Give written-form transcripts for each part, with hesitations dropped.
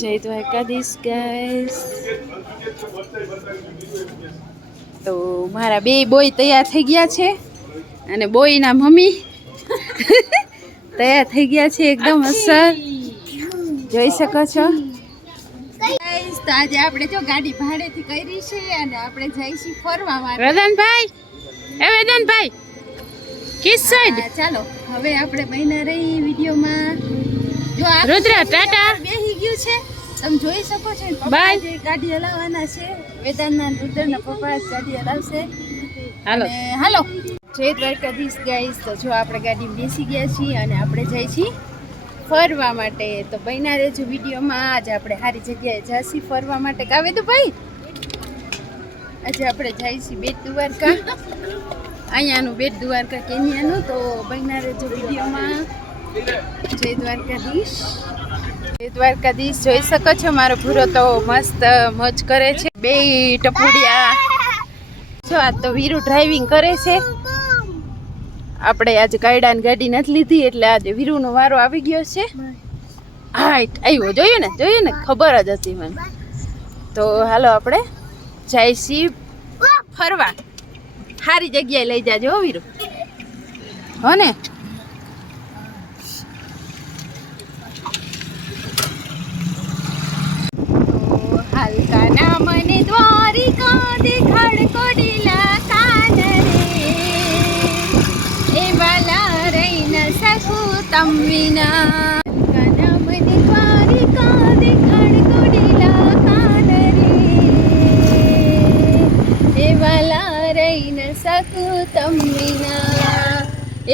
જય દ્વારકાધીશ ગાઈસ. તો મારા બે બોય તૈયાર થઈ ગયા છે અને બોયના મમ્મી તૈયાર થઈ ગયા છે એકદમ અસર, જોઈ શકો છો ગાઈસ. તો આજે આપણે જો ગાડી ભાડેથી કરી છે અને આપણે જઈશું ફરવા માટે. વેદનભાઈ, એ વેદનભાઈ કિસ સાઈડ. ચાલો હવે આપણે બહેના રહી વિડીયોમાં. જો આ રુદ્ર ટાટા બેહી ગયું છે, તમે જોઈ શકો છો. પપ્પા જે ગાડી હલાવવાના છે, વેદાંતના રુદ્રના પપ્પા ગાડી હલાવશે. હાલો હાલો. જય દ્વારકાધીશ ગાઈસ. તો જો આપણે ગાડી બેસી ગયા છીએ અને આપણે જઈ છીએ ફરવા માટે. તો બહેના રહેજો વિડીયોમાં. આજે આપણે સારી જગ્યાએ જઈશું ફરવા માટે. કાવે તો ભાઈ આજે આપણે જઈશું બેટ દ્વારકા, અહીંયાનું બેટ દ્વારકા કેન્યાનું. તો બહેના રહેજો વિડીયોમાં. જય દ્વારકાધીશ. જય દ્વારકાધીશ. જોઈ શકો છો મારો ભૂરો તો મસ્ત મોજ કરે છે. બે ટપુડિયા જો આ તો વીરુ ડ્રાઇવિંગ કરે છે. આપણે આજે કાયડાની ગાડી નથી લીધી એટલે આજે વીરુનો વારો આવી ગયો છે. હા આવ્યો, જોયું ને ખબર જ હતી મને. તો હાલો આપણે જઈશી ફરવા. સારી જગ્યાએ લઈ જાજો હો વીરુ, હો ને. હાલકા ના મને દ્વારિકા દેખાડ કોડીલા કાન રે, એ વાલા રહી ન શકું તમ વિના. હાલકા ના મને દ્વારિકા દેખાડ કોડીલા કાન રે, એ વાલા રહી ન શકું તમ વિના,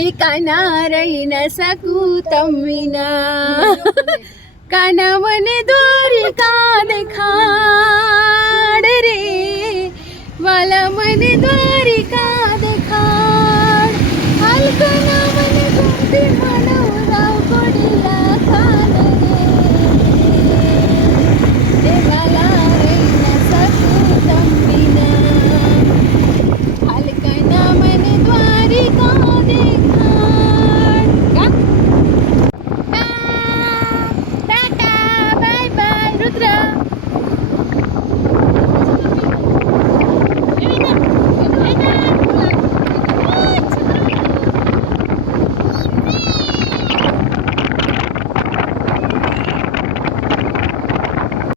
એ કાના રહી ન શકું તમ વિના. કાના મને દ્વારિકા દેખાડ રે, વાલા મને દ્વારિકા